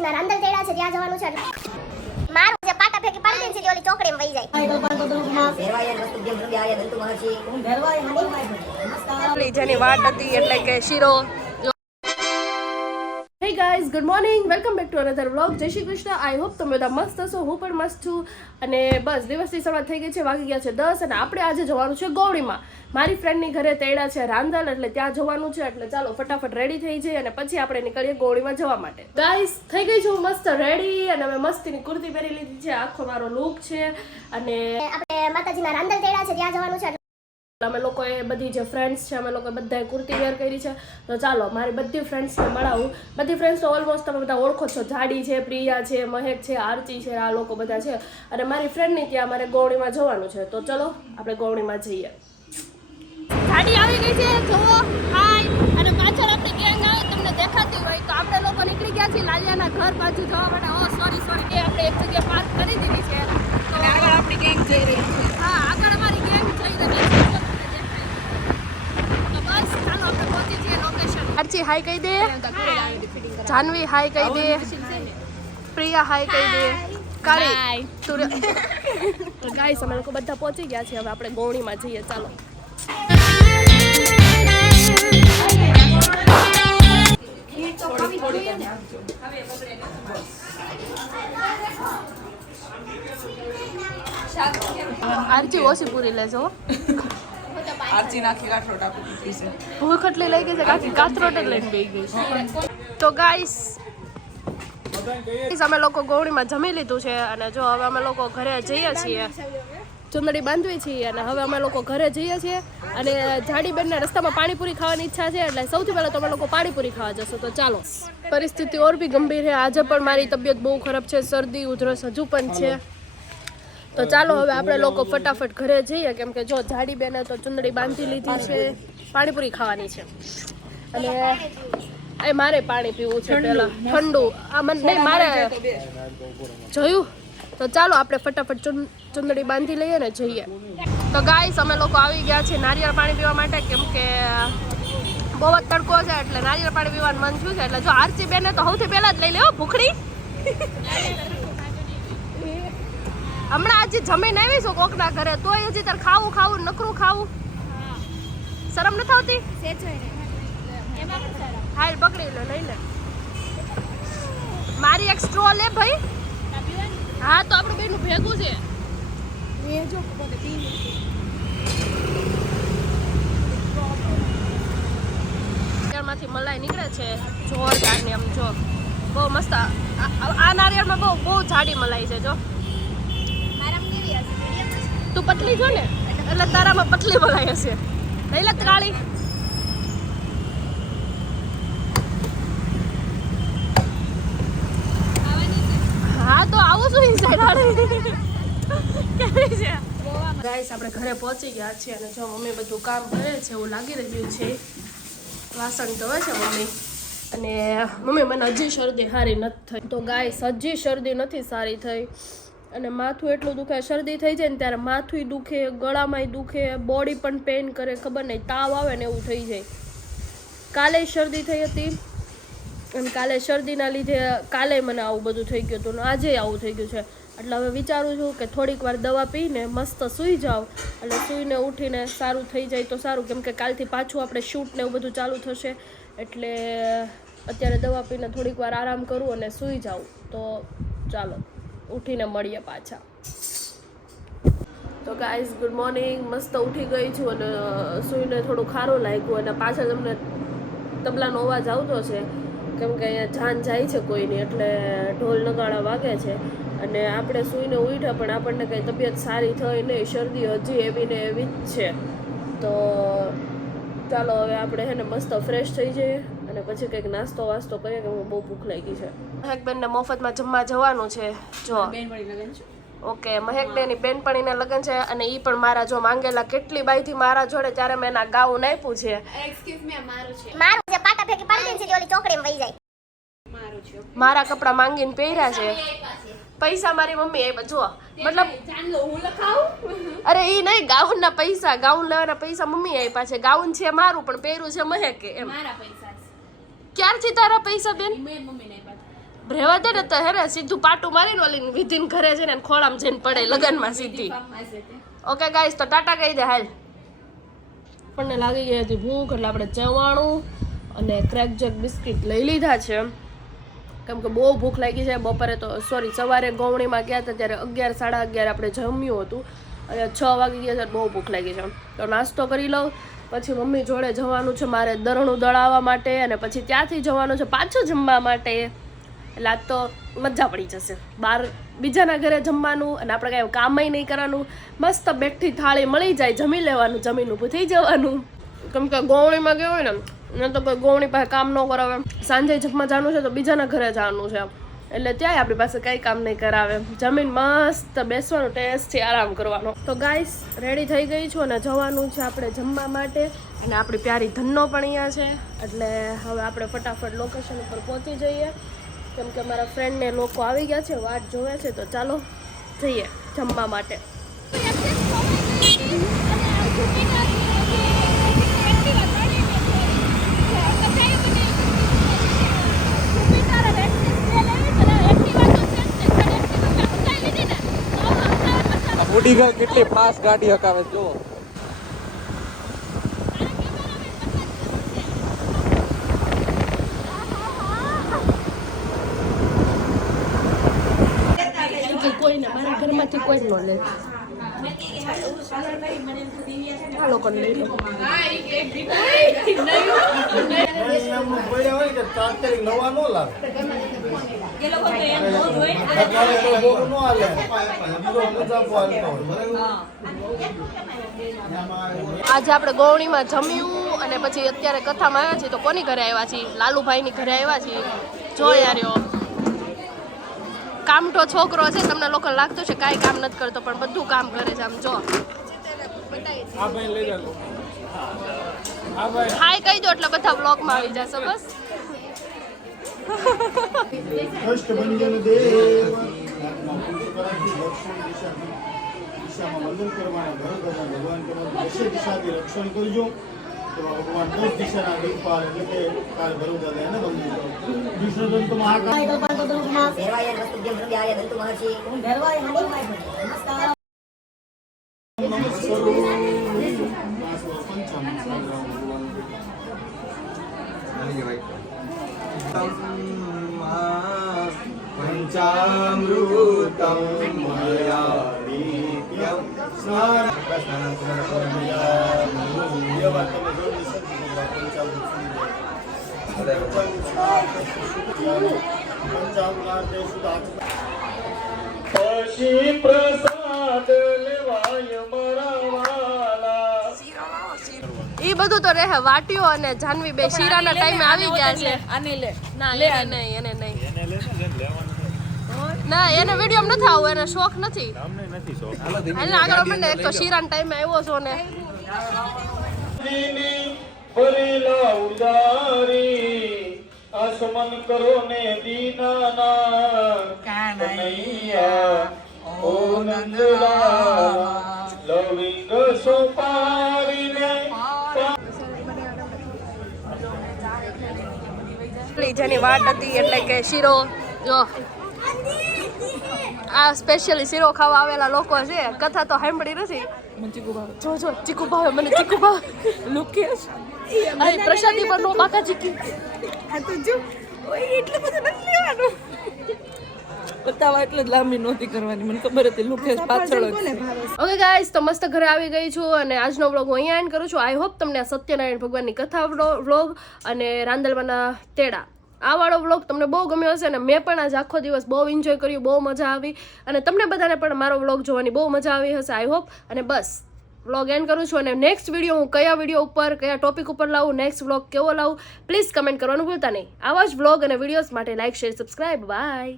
માતાજીના રાંદલ તેડા છે ત્યાં જવાનું છે મારું જે પાટા ફેંકી પાડી દે છે ઓલી ચોકડીમાં વહી જાય જેની વાટ હતી એટલે કે શીરો. Hey guys, good morning. Welcome back to another vlog. જય શ્રી કૃષ્ણ. I hope તમે બધા મસ્ત હશો. હું પણ મસ્ત છું. અને બસ દિવસની શરૂઆત થઈ ગઈ છે, વાગી ગયા છે 10 અને આપણે આજે જવાનું છે ગોવડીમાં. મારી ફ્રેન્ડની ઘરે તેડા છે રાંદલ, એટલે ત્યાં જવાનું છે. એટલે ચાલો ફટાફટ રેડી થઈ જઈએ અને પછી આપણે નીકળીએ ગોવડીમાં જવા માટે. ગાઈસ, થઈ ગઈ છું મસ્ત રેડી અને અમે મસ્તીની કુર્તી પહેરી લીધી છે. આખો મારો લુક છે અને આપણે માતાજીના રાંદલ તેડા છે ત્યાં જવાનું છે. અમે લોકોએ બધી જે ફ્રેન્ડ્સ છે અમે લોકોએ બધાએ કુર્તી વેર કરી છે. તો ચાલો મારી બધી ફ્રેન્ડ્સને મળાવું. બધી ફ્રેન્ડ્સ તો ઓલમોસ્ટ તમે બધા ઓળખો છો. જાડી છે, પ્રિયા છે, મહેક છે, આરતી છે, આ લોકો બધા છે. અને મારી ફ્રેન્ડની ત્યાં અમારે ગોવડીમાં જવાનું છે. તો ચલો આપણે ગોવડીમાં જઈએ. ગાડી આવી ગઈ છે, જુઓ. હાય. અને પાછળ આપણી ગેંગ આવે તમને દેખાતી હોય તો આપણે લોકો નીકળી ગયા છીએ લાલિયાના ઘર બાજુ જવા માટે. ઓ સોરી કે આપણે એક જગ્યાએ પાર્ક કરી દીધી છે અને આગળ આપણી ગેંગ જઈ રહી છે. હા, આગળ અમારી ગેંગ જઈ રહી છે. આરતી હાય કહી દે, જાનવી હાય કહી દે, પ્રિયા હાય કહી દે, કાળી તું. ગાઈસ, અમે લોકો બધા પહોંચી ગયા છીએ. હવે આપણે ગોવડીમાં જઈએ. ચાલો. આરતી ઓછી પૂરી લેજો. આરતી નાખી કાઠરોટ આપી દીધી છે. ભૂખ એટલી લઈ ગઈ છે કાકી કાથરોટ જ લઈને બેસી ગઈ છે. તો ગાઈસ અમે લોકો ગોવડીમાં જમી લીધું છે અને જો હવે અમે લોકો ઘરે જઈએ છીએ. ચુંદડી બાંધવી છીએ અને હવે અમે લોકો ઘરે જઈએ છીએ. અને જાડીબેનને રસ્તામાં પાણીપુરી ખાવાની ઈચ્છા છે એટલે સૌથી પહેલાં તો અમે લોકો પાણીપુરી ખાવા જશું. તો ચાલો. પરિસ્થિતિ ઓર બી ગંભીર છે. આજે પણ મારી તબિયત બહુ ખરાબ છે. શરદી ઉધરસ હજુ પણ છે. તો ચાલો હવે આપણે લોકો ફટાફટ ઘરે જઈએ, કેમ કે જો જાડી બેને તો ચુંદડી બાંધી લીધી છે. પાણીપુરી ખાવાની છે અને એ મારે પાણી પીવું છે પહેલા ઠંડુ. આ મને નહીં મારે જોયું. તો ચાલો આપણે ફટાફટ ચુંદડી બાંધી લઈએ ને જઈએ. તો ગાઈસ, અમે લોકો આવી ગયા છીએ નારિયેળ પાણી પીવા માટે, કેમ કે બહુ જ તડકો છે એટલે નારિયેળ પાણી પીવાનું મન થયું છે. એટલે જો આરતી બેને તો સૌથી પહેલા જ લઈ લેવો ભૂખડી. હમણાં હજી જમીને આવી છું કોકના ઘરે, તોય હજી તાર ખાવું નકરું ખાવું. શરમ નથી આવતી? હાલ પકડી લે, લઈ લે. મારી એક સ્ટ્રો લે ભાઈ. હા, તો આપણે બેનું ભેગું છે. માંથી મલાઈ નીકળે છે જોરદારની. આમ જો બહુ મસ્ત. આ નારિયેળમાં બહુ જાડી મલાઈ છે. જો તું પતલી છો ને એટલે તારામાં પતલી મલાઈ હશે. લઈ લે કાળી. હા, તો આવું શું ઇન્સાઇડ કેવી છે. ગાઈસ, આપણે ઘરે પહોંચી ગયા છીએ અને જો મમ્મી બધું કામ કરે છે એવું લાગી રહ્યું છે. વાસણ ધોવે છે મમ્મી. અને મમ્મી મને હજી શરદી સારી નથી થઈ. તો ગાઈસ, હજી શરદી નથી સારી થઈ અને માથું એટલું દુખે. શરદી થઈ જાય ને ત્યારે માથું દુખે, ગળામાંય દુખે, બોડી પણ પેઇન કરે. ખબર નહીં, તાવ આવે ને એવું થઈ જાય. કાલે શરદી થઈ હતી અને કાલે શરદીના લીધે કાલે મને આવું બધું થઈ ગયું હતું ને આજે આવું થઈ ગયું છે. એટલે હવે વિચારું છું કે થોડીક વાર દવા પીને મસ્ત સૂઈ જાઉં. એટલે સૂઈને ઉઠીને સારું થઈ જાય તો સારું, કેમ કે કાલથી પાછું આપણે શૂટ ને એવું બધું ચાલુ થશે. એટલે અત્યારે દવા પીને થોડીક વાર આરામ કરું અને સૂઈ જાઉં. તો ચાલો ઉઠીને મળીએ પાછા. તો ગાઈઝ, ગુડ મોર્નિંગ. મસ્ત ઉઠી ગઈ છું અને સૂઈને થોડું ખારું લાગ્યું અને પાછળ તમને તબલાનો અવાજ આવતો છે, કેમ કે અહીંયા જાન જાય છે કોઈની, એટલે ઢોલ નગાડા વાગે છે. અને આપણે સૂઈને ઉઠ્યા પણ આપણને કંઈ તબિયત સારી થઈ નહીં. શરદી હજી એવી ને એવી જ છે. તો ચાલો હવે આપણે છે ને મસ્ત ફ્રેશ થઈ જઈએ અને પછી કંઈક નાસ્તો વાસ્તો કરીએ, કે હું બહુ ભૂખ લાગી છે. મહેકબેનને મફતમાં જમવા જવાનું છે. જો ઓકે, મહેકબેનની બેનપણીને લગ્ન છે અને એ પણ મારા જો માંગેલા કેટલી બાઈથી મારા જોડે, ત્યારે મેં એના ગાઉન આપ્યું છે. એક્સક્યુઝ મી, મારું છે પાટા ફેંકી પાડી દે છે ઓલી ચોકડીમાં વહી જાય. મારા કપડા માંગીને પહેર્યા છે. પૈસા મારી મમ્મી આપ્યા. જો મતલબ અરે એ નહીં, ગાઉન ના પૈસા, ગાઉન લેવાના પૈસા મમ્મી આપ્યા છે. ગાઉન છે મારું પણ પહેર્યું છે મહેકે. એમ ક્યારથી તારા પૈસા બેન? રહેવા દે ને તો હે ને સીધું પાટું મારીને ઓલી વિધિન ઘરે જઈને એને ખોળામાં જઈને પડે લગનમાં સીધી. ઓકે ગાઈસ, તો ટાટા કહી દે હાલ. આપણને લાગી ગઈ હતી ભૂખ એટલે આપણે ચવાણું અને ક્રેક જેક બિસ્કિટ લઈ લીધા છે કેમ કે બહુ ભૂખ લાગી છે. બપોરે તો સવારે ગૌણીમાં ગયા હતા ત્યારે 11 સાડા 11 આપણે જમ્યું હતું અને 6 વાગી ગયા છે, બહુ ભૂખ લાગી છે. તો નાસ્તો કરી લઉં, પછી મમ્મી જોડે જવાનું છે મારે દરણું દળાવવા માટે અને પછી ત્યાંથી જવાનું છે પાછું જમવા માટે. એટલે આજ તો મજા પડી જશે. બહાર બીજાના ઘરે જમવાનું અને આપણે કાંઈ કામય નહીં કરવાનું, મસ્ત બેઠી થાળી મળી જાય, જમી લેવાનું, જમીન ઊભું થઈ જવાનું. કેમ કે ગૌણીમાં ગયો હોય ને તો કોઈ ગૌણી પાસે કામ ન કરાવે. સાંજે જમવા જવાનું છે તો બીજાના ઘરે જવાનું છે એટલે ત્યાંય આપણી પાસે કંઈ કામ નહીં કરાવે. જમીન મસ્ત બેસવાનું, ટેસ્ટથી આરામ કરવાનો. તો ગાઈસ રેડી થઈ ગઈ છું અને જવાનું છે આપણે જમવા માટે અને આપણી પ્યારી ધનનો પણ અહીંયા છે. એટલે હવે આપણે ફટાફટ લોકેશન ઉપર પહોંચી જઈએ કેમ કે મારા ફ્રેન્ડને લોકો આવી ગયા છે, વાટ જોવે છે. તો ચાલો જઈએ જમવા માટે. ઉડી ગઈ કેટલી ફાસ્ટ ગાડી હકાવે જો. કોઈને મારા ઘરમાંથી કોઈ ન લે. આ લોકોને લઈ લો. આજે આપણે ગૌણીમાં જમ્યું અને પછી અત્યારે કથામાં આવ્યા છીએ. તો કોની ઘરે આવ્યા છીએ? લાલુભાઈની ઘરે આવ્યા છીએ. જો યાર કામઠો છોકરો છે, તમને લોકો લાગતું છે કાંઈ કામ નથી કરતો પણ બધું કામ કરે છે. આમ જો હાય કહી દો એટલે બધા બ્લોગમાં આવી જશે. બસ રક્ષણ કરજો. ભગવાન 10 દિશાના દિક્પાલ એટલે કે કાલ ભરૂચા દે ને બંધ વિષ્ણુદન તો મહાકાય ભેરવાય વસ્તુ જેમ સમજાય દંતુ મહર્ષિ ભેરવાય હની માય નમસ્કાર નમસ્કાર પંચામૃતમ મયાદીપ્યમ સ્નાન ઈ બધું તો રહે. વાટીઓ અને જાનવી બે શીરાના ટાઈમે આવી ગયા છે. ના એને નહીં ના એને વિડીયો નથી આવું, એને શોખ નથી. એને આગળ મને એક તો શીરાના ટાઈમે આવ્યો છો ને આસમન કરો ને દીનાના કનૈયા ઓ નંદલાલા લવિંગ સોપારીને જેની વાટ હતી એટલે કે શીરો. જો આ સ્પેશિયલી શીરો ખાવા આવેલા લોકો છે. કથા તો સાંભળી નથી. જો ચીકુ ભાવે, મને ચીકુ ભાવે. લુકેશ અહીં પ્રસાદી પર નો બાકા ચીકી. આ તો જો એટલું બધું નથી લેવાનું. બતાવા એટલે જ લાંબી નહોતી કરવાની, મને ખબર હતી લુકેશ પાછળ જ. ઓકે ગાઈસ, તો મસ્ત ઘરે આવી ગઈ છું અને આજનો વ્લોગ હું અહીંયા એન્ડ કરું છું. આઈ હોપ તમને આ સત્યનારાયણ ભગવાનની કથા વ્લોગ અને રાંદલવાના તેડા આ વાળો વ્લોગ તમને બહુ ગમ્યો હશે અને મેં પણ આજે આખો દિવસ બહુ એન્જોય કર્યું, બહુ મજા આવી અને તમને બધાને પણ મારો વ્લોગ જોવાની બહુ મજા આવી હશે આઈ હોપ. અને બસ વ્લોગ એન્ડ કરું છું અને નેક્સ્ટ વિડીયો હું કયા વિડીયો ઉપર કયા ટોપિક ઉપર લાવું, નેક્સ્ટ વ્લોગ કેવો લાવું પ્લીઝ કમેન્ટ કરવાનું ભૂલતા નહીં. આવા જ વ્લોગ અને વિડીયોઝ માટે લાઈક શેર સબસ્ક્રાઈબ. બાય.